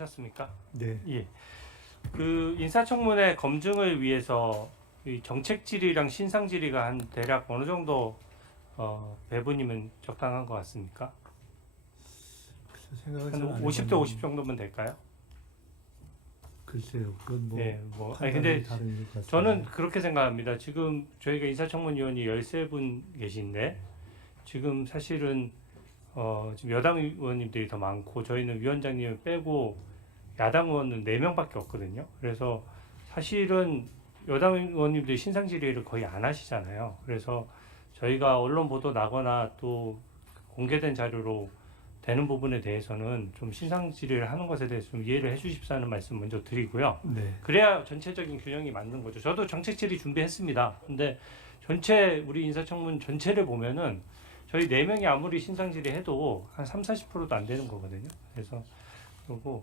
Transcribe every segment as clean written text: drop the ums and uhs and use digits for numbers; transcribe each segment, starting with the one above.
하셨습니까? 네. 예. 그 인사청문회 검증을 위해서 이 정책 질의랑 신상 질의가 한 대략 어느 정도 배분이면 적당한 것 같습니까? 생각을 한 잘안 50대 50 정도면 될까요? 글쎄요. 그건 뭐 예, 뭐 아니 판단이 근데 다른 것 같습니다. 저는 그렇게 생각합니다. 지금 저희가 인사청문위원이 13분 계신데 지금 사실은 지금 여당 의원님들이 더 많고 저희는 위원장님을 빼고 야당 의원은 4명밖에 없거든요. 그래서 사실은 여당 의원님들이 신상 질의를 거의 안 하시잖아요. 그래서 저희가 언론 보도 나거나 또 공개된 자료로 되는 부분에 대해서는 좀 신상 질의를 하는 것에 대해서 좀 이해를 해주십사는 말씀 먼저 드리고요. 네. 그래야 전체적인 균형이 맞는 거죠. 저도 정책 질의 준비했습니다. 근데 전체 우리 인사청문 전체를 보면은 저희 4명이 아무리 신상 질의해도 한 30-40%도 안 되는 거거든요. 그래서 그리고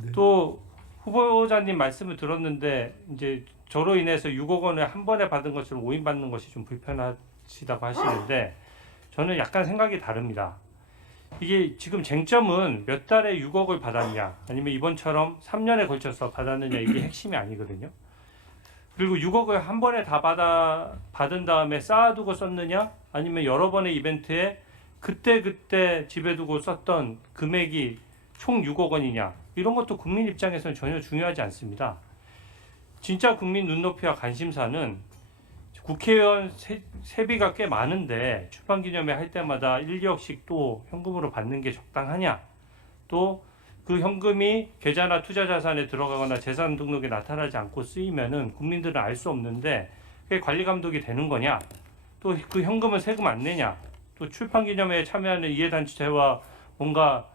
네. 또 후보자님 말씀을 들었는데 이제 저로 인해서 6억 원을 한 번에 받은 것처럼 오인받는 것이 좀 불편하시다고 하시는데 저는 약간 생각이 다릅니다. 이게 지금 쟁점은 몇 달에 6억을 받았냐 아니면 이번처럼 3년에 걸쳐서 받았느냐 이게 핵심이 아니거든요. 그리고 6억을 한 번에 다 받은 다음에 쌓아두고 썼느냐 아니면 여러 번의 이벤트에 그때 집에 두고 썼던 금액이 총 6억 원이냐 이런 것도 국민 입장에서는 전혀 중요하지 않습니다. 진짜 국민 눈높이와 관심사는 국회의원 세비가 꽤 많은데 출판기념회 할 때마다 1, 2억씩 또 현금으로 받는 게 적당하냐, 또 그 현금이 계좌나 투자자산에 들어가거나 재산 등록에 나타나지 않고 쓰이면은 국민들은 알 수 없는데 그게 관리 감독이 되는 거냐, 또 그 현금은 세금 안 내냐, 또 출판기념회에 참여하는 이해단체와 뭔가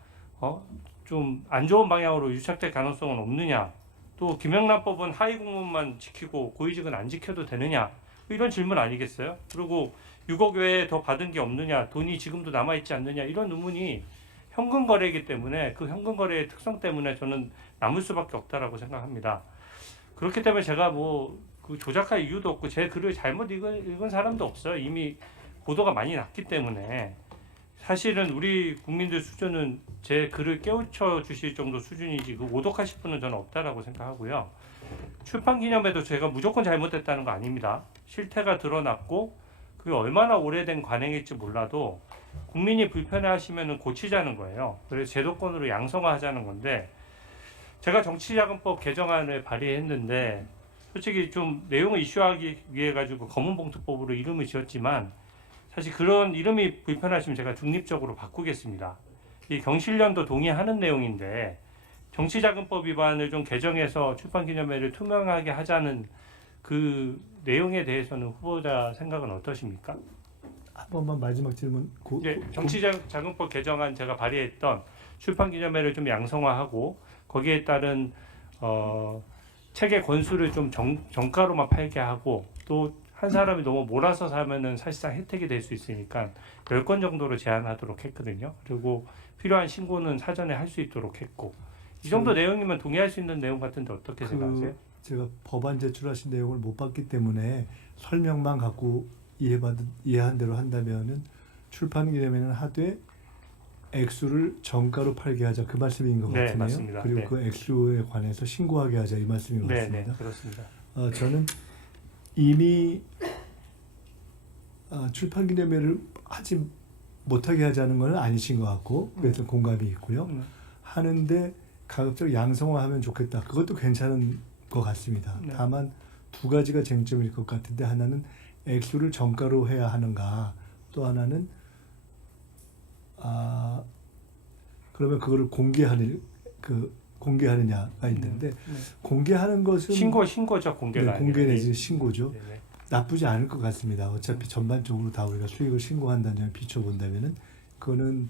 좀 안 좋은 방향으로 유착될 가능성은 없느냐, 또 김영란법은 하위 공무원만 지키고 고위직은 안 지켜도 되느냐, 이런 질문 아니겠어요? 그리고 6억 외에 더 받은 게 없느냐, 돈이 지금도 남아있지 않느냐, 이런 의문이 현금 거래이기 때문에 그 현금 거래의 특성 때문에 저는 남을 수밖에 없다라고 생각합니다. 그렇기 때문에 제가 뭐 그 조작할 이유도 없고 제 글을 잘못 읽은 사람도 없어요. 이미 보도가 많이 났기 때문에 사실은 우리 국민들 수준은 제 글을 깨우쳐 주실 정도 수준이지 그 오독하실 분은 저는 없다라고 생각하고요. 출판 기념회도 제가 무조건 잘못됐다는 거 아닙니다. 실태가 드러났고 그게 얼마나 오래된 관행일지 몰라도 국민이 불편해하시면 고치자는 거예요. 그래서 제도권으로 양성화하자는 건데 제가 정치자금법 개정안을 발의했는데 솔직히 좀 내용을 이슈하기 위해 가지고 검은봉투법으로 이름을 지었지만 사실 그런 이름이 불편하시면 제가 중립적으로 바꾸겠습니다. 이 경실련도 동의하는 내용인데 정치자금법 위반을 좀 개정해서 출판기념회를 투명하게 하자는 그 내용에 대해서는 후보자 생각은 어떠십니까? 한 번만 마지막 질문. 정치자금법 개정안 제가 발의했던 출판기념회를 좀 양성화하고 거기에 따른 책의 권수를 좀 정가로만 팔게 하고 또 한 사람이 너무 몰아서 사면은 사실상 혜택이 될 수 있으니까 10건 정도로 제한하도록 했거든요. 그리고 필요한 신고는 사전에 할 수 있도록 했고 이 정도 내용이면 동의할 수 있는 내용 같은데 어떻게 생각하세요? 제가 법안 제출하신 내용을 못 봤기 때문에 설명만 갖고 이해한 대로 한다면은 출판기념회는 하되 액수를 정가로 팔게 하자 그 말씀인 것 같네요. 맞습니다. 그리고 그 액수에 관해서 신고하게 하자 이 말씀인 것 같습니다. 네, 그렇습니다. 저는 이미 출판기념회를 하지 못하게 하자는 건 아니신 것 같고 그래서 공감이 있고요. 하는데 가급적 양성화하면 좋겠다. 그것도 괜찮은 것 같습니다. 네. 다만 두 가지가 쟁점일 것 같은데 하나는 액수를 정가로 해야 하는가, 또 하나는 그러면 그거를 공개하느냐가 있는데 공개하는 것은 신고죠. 공개가 공개 내지 신고죠. 네네. 나쁘지 않을 것 같습니다. 어차피 전반적으로 다 우리가 수익을 신고한다는 점에 비춰본다면은 그거는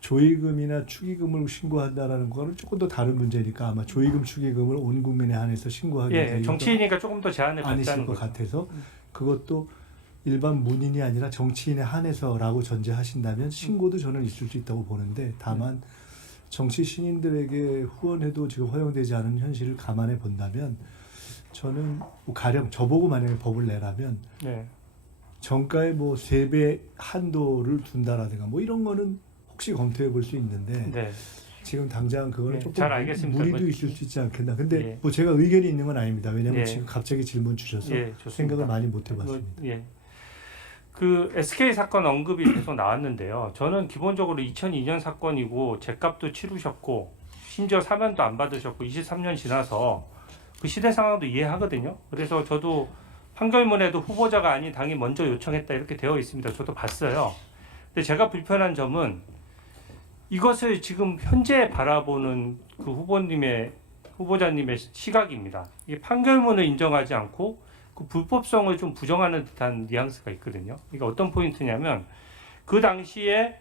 조의금이나 축의금을 신고한다라는 거는 조금 더 다른 문제니까 아마 조의금, 축의금을 온 국민에 한해서 신고하기 정치인이니까 조금 더 제한을 아니실 것 같아서 그것도 일반 문인이 아니라 정치인에 한해서라고 전제하신다면 신고도 저는 있을 수 있다고 보는데 다만 정치 신인들에게 후원해도 지금 허용되지 않은 현실을 감안해 본다면 저는 가령 저보고 만약에 법을 내라면 정가의 뭐 3배 한도를 둔다라든가 뭐 이런 거는 혹시 검토해 볼 수 있는데 지금 당장 그거는 예, 조금 잘 알겠습니다. 무리도 뭐, 있을 수 있지 않겠나. 근데 예. 뭐 제가 의견이 있는 건 아닙니다. 왜냐하면 예. 지금 갑자기 질문 주셔서 예, 좋습니다. 생각을 많이 못 해봤습니다. 예. 그 SK 사건 언급이 계속 나왔는데요. 저는 기본적으로 2002년 사건이고 제값도 치르셨고 심지어 사면도 안 받으셨고 23년 지나서 그 시대 상황도 이해하거든요. 그래서 저도 판결문에도 후보자가 아닌 당이 먼저 요청했다 이렇게 되어 있습니다. 저도 봤어요. 근데 제가 불편한 점은 이것을 지금 현재 바라보는 그 후보자님의 시각입니다. 이게 판결문을 인정하지 않고 그 불법성을 좀 부정하는 듯한 뉘앙스가 있거든요. 이게 어떤 포인트냐면 그 당시에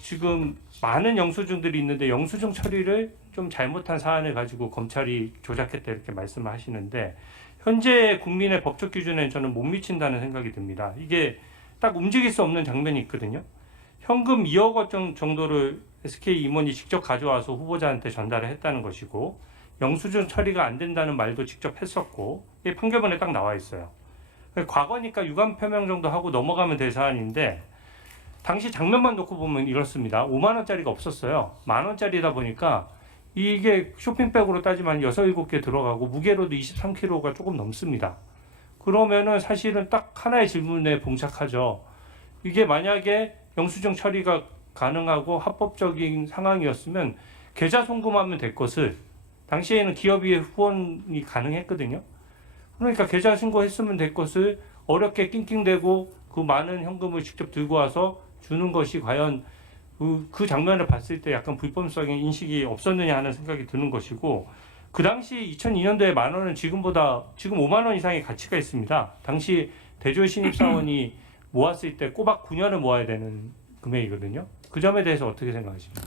지금 많은 영수증들이 있는데 영수증 처리를 좀 잘못한 사안을 가지고 검찰이 조작했다 이렇게 말씀을 하시는데 현재 국민의 법적 기준에는 저는 못 미친다는 생각이 듭니다. 이게 딱 움직일 수 없는 장면이 있거든요. 현금 2억 원 정도를 SK 임원이 직접 가져와서 후보자한테 전달을 했다는 것이고 영수증 처리가 안 된다는 말도 직접 했었고 이게 판결문에 딱 나와 있어요. 과거니까 유감 표명 정도 하고 넘어가면 될 사안인데 당시 장면만 놓고 보면 이렇습니다. 5만 원짜리가 없었어요. 1만 원짜리다 보니까 이게 쇼핑백으로 따지면 6, 7개 들어가고 무게로도 23kg가 조금 넘습니다. 그러면은 사실은 딱 하나의 질문에 봉착하죠. 이게 만약에 영수증 처리가 가능하고 합법적인 상황이었으면 계좌 송금하면 될 것을 당시에는 기업의 후원이 가능했거든요. 그러니까 계좌 신고했으면 될 것을 어렵게 낑낑대고 그 많은 현금을 직접 들고 와서 주는 것이 과연 그 장면을 봤을 때 약간 불법성의 인식이 없었느냐 하는 생각이 드는 것이고 그 당시 2002년도에 1만 원은 지금 5만 원 이상의 가치가 있습니다. 당시 대졸 신입사원이 모았을 때 꼬박 9년을 모아야 되는 금액이거든요. 그 점에 대해서 어떻게 생각하십니까?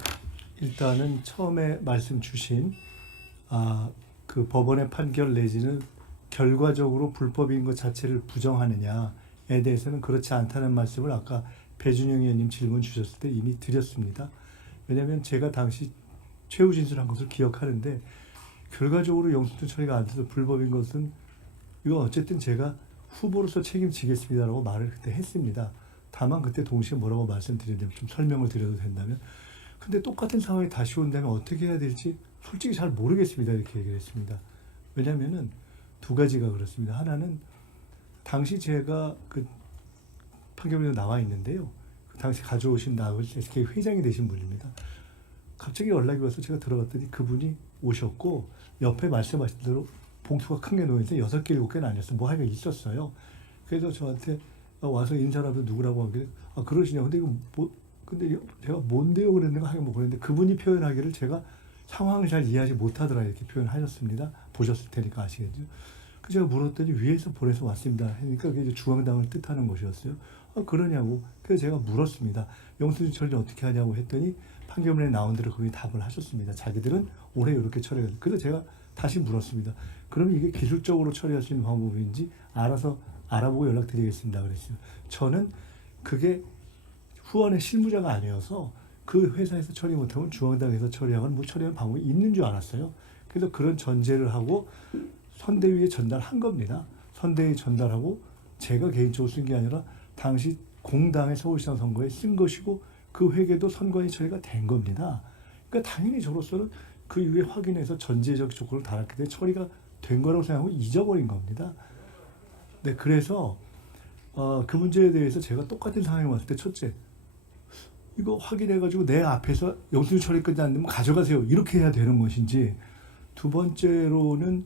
일단은 처음에 말씀 주신 그 법원의 판결 내지는 결과적으로 불법인 것 자체를 부정하느냐에 대해서는 그렇지 않다는 말씀을 아까 배준영 의원님 질문 주셨을 때 이미 드렸습니다. 왜냐하면 제가 당시 최후 진술한 것을 기억하는데 결과적으로 영수증 처리가 안 돼서 불법인 것은 이건 어쨌든 제가 후보로서 책임지겠습니다라고 말을 그때 했습니다. 다만 그때 동시에 뭐라고 말씀드렸냐면 좀 설명을 드려도 된다면 근데 똑같은 상황이 다시 온다면 어떻게 해야 될지 솔직히 잘 모르겠습니다. 이렇게 얘기를 했습니다. 왜냐하면은 두 가지가 그렇습니다. 하나는 당시 제가 그 판결문에 나와 있는데요. 그 당시 가져오신 SK 회장이 되신 분입니다. 갑자기 연락이 와서 제가 들어갔더니 그분이 오셨고 옆에 말씀하신 대로 봉투가 큰 게 놓여있는데 6개, 7개는 아니었어요. 뭐 하여간 있었어요. 그래서 저한테 와서 인사라도 누구라고 하길래 그러시냐. 근데 이거 근데 제가 뭔데요? 그랬는가 하긴 뭐 그랬는데 그분이 표현하기를 제가 상황을 잘 이해하지 못하더라 이렇게 표현하셨습니다. 보셨을 테니까 아시겠죠. 그 제가 물었더니 위에서 보내서 왔습니다. 하니까 그게 이제 중앙당을 뜻하는 것이었어요. 그러냐고. 그래서 제가 물었습니다. 영수증 처리를 어떻게 하냐고 했더니 판결문에 나온 대로 그분이 답을 하셨습니다. 자기들은 올해 이렇게 처리해요. 그래서 제가 다시 물었습니다. 그럼 이게 기술적으로 처리할 수 있는 방법인지 알아서 알아보고 연락드리겠습니다. 그랬어요. 저는 그게 후원의 실무자가 아니어서 그 회사에서 처리 못하면 중앙당에서 처리하거나 뭐 처리하는 방법이 있는 줄 알았어요. 그래서 그런 전제를 하고 선대위에 전달한 겁니다. 선대위에 전달하고 제가 개인적으로 쓴 게 아니라 당시 공당의 서울시장 선거에 쓴 것이고 그 회계도 선관위 처리가 된 겁니다. 그러니까 당연히 저로서는 그 이후에 확인해서 전제적 조건을 달았기 때문에 처리가 된 거라고 생각하고 잊어버린 겁니다. 네, 그래서 그 문제에 대해서 제가 똑같은 상황에 왔을 때 첫째, 이거 확인해가지고 내 앞에서 영수증 처리 끝이 안 되면 가져가세요. 이렇게 해야 되는 것인지 두 번째로는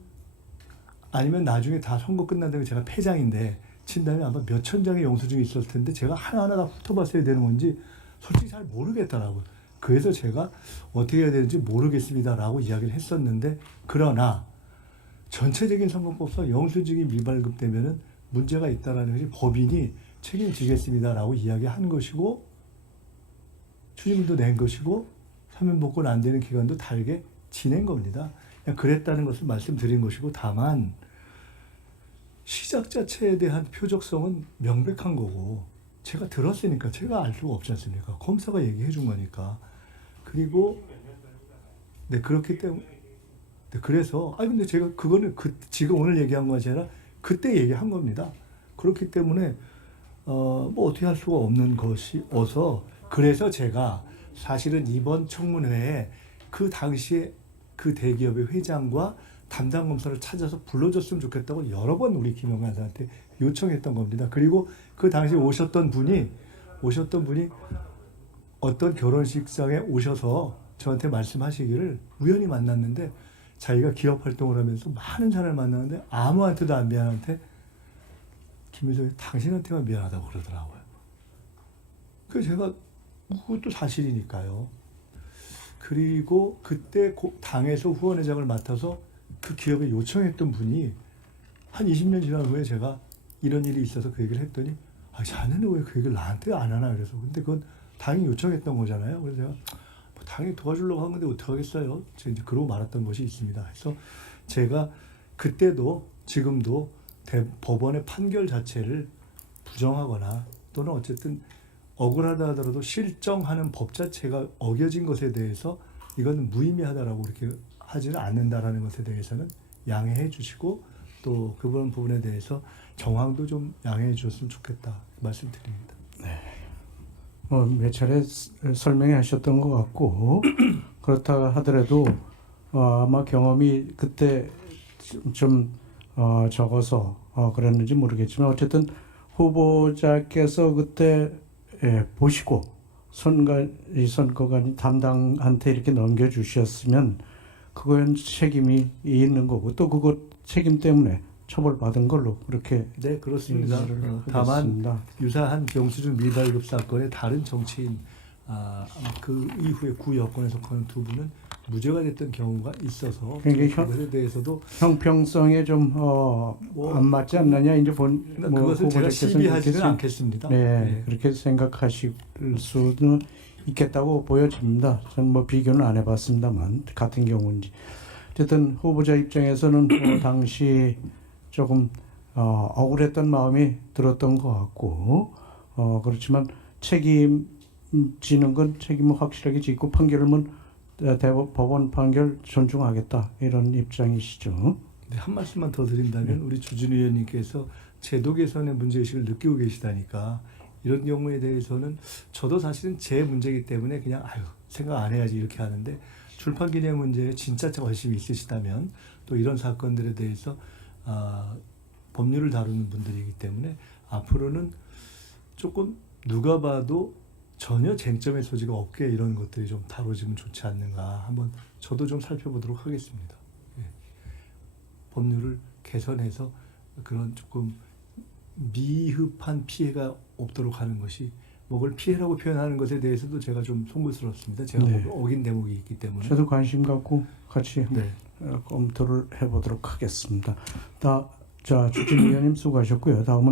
아니면 나중에 다 선거 끝난 다음에 제가 패장인데 친다면 아마 몇천 장의 영수증이 있었을 텐데 제가 하나하나 다 훑어봤어야 되는 건지 솔직히 잘 모르겠더라고요. 그래서 제가 어떻게 해야 되는지 모르겠습니다라고 이야기를 했었는데 그러나 전체적인 선거법상 영수증이 미발급되면은 문제가 있다라는 것이 법인이 책임지겠습니다라고 이야기한 것이고 추징금도 낸 것이고 서면 복권 안 되는 기간도 다르게 지낸 겁니다. 그냥 그랬다는 것을 말씀드린 것이고 다만 시작 자체에 대한 표적성은 명백한 거고 제가 들었으니까 제가 알 수가 없지 않습니까? 검사가 얘기해 준 거니까. 그리고 네 그렇기 때문에 네, 그래서 근데 제가 그거는 지금 오늘 얘기한 것이 아니라 그때 얘기한 겁니다. 그렇기 때문에 뭐 어떻게 할 수가 없는 것이 어서 그래서 제가 사실은 이번 청문회에 그 당시에 그 대기업의 회장과 담당 검사를 찾아서 불러줬으면 좋겠다고 여러 번 우리 김영관 사한테 요청했던 겁니다. 그리고 그 당시 오셨던 분이 어떤 결혼식장에 오셔서 저한테 말씀하시기를 우연히 만났는데 자기가 기업 활동을 하면서 많은 사람을 만나는데 아무한테도 안 미안한데 김일성이 당신한테만 미안하다고 그러더라고요. 그래서 제가 그것도 사실이니까요. 그리고 그때 당에서 후원회장을 맡아서 그 기업에 요청했던 분이 한 20년 지난 후에 제가 이런 일이 있어서 그 얘기를 했더니 자네는 왜 그 얘기를 나한테 안 하나 그래서 근데 그건 당이 요청했던 거잖아요. 그래서 제가 뭐 당이 도와주려고 한 건데 어떡하겠어요. 제가 이제 그러고 말았던 것이 있습니다. 그래서 제가 그때도 지금도 법원의 판결 자체를 부정하거나 또는 어쨌든 억울하다 하더라도 실정하는 법 자체가 어겨진 것에 대해서 이건 무의미하다라고 이렇게 하지는 않는다라는 것에 대해서는 양해해 주시고 또 그런 부분에 대해서 정황도 좀 양해해 주셨으면 좋겠다 말씀드립니다. 몇 차례 설명해 하셨던 것 같고 그렇다 하더라도 아마 경험이 그때 좀 적어서 그랬는지 모르겠지만 어쨌든 후보자께서 그때 보시고 선거관 담당한테 이렇게 넘겨주셨으면 그건 책임이 있는 거고 또 그것 책임 때문에 처벌받은 걸로 그렇게 네 그렇습니다. 다만 하겠습니다. 유사한 영수증 미달급 사건의 다른 정치인 그 이후에 구 여권에 속하는 두 분은 무죄가 됐던 경우가 있어서 그러니까 그것에 대해서도 형평성에 좀 안 맞지 않느냐 이제 그것을 제가 시비하지는 않겠습니다. 네, 그렇게 생각하실 수도 있겠다고 보여집니다. 저는 뭐 비교는 안 해봤습니다만 같은 경우인지 어쨌든 후보자 입장에서는 당시 조금 억울했던 마음이 들었던 것 같고 그렇지만 책임지는 건 책임을 확실하게 짓고 판결은 법원 판결 존중하겠다 이런 입장이시죠. 네, 한 말씀만 더 드린다면 우리 주진 의원님께서 제도 개선의 문제의식을 느끼고 계시다니까 이런 경우에 대해서는 저도 사실은 제 문제이기 때문에 그냥 생각 안 해야지 이렇게 하는데 출판기념 문제에 진짜 관심이 있으시다면 또 이런 사건들에 대해서 법률을 다루는 분들이기 때문에 앞으로는 조금 누가 봐도 전혀 쟁점의 소지가 없게 이런 것들이 좀 다뤄지면 좋지 않는가 한번 저도 좀 살펴보도록 하겠습니다. 예. 법률을 개선해서 그런 조금 미흡한 피해가 없도록 하는 것이 뭐를 피해라고 표현하는 것에 대해서도 제가 좀 송구스럽습니다. 제가 어긴 대목이 있기 때문에. 저도 관심 갖고 같이 네. 검토를 해보도록 하겠습니다. 자, 주진 의원님 수고하셨고요. 다음은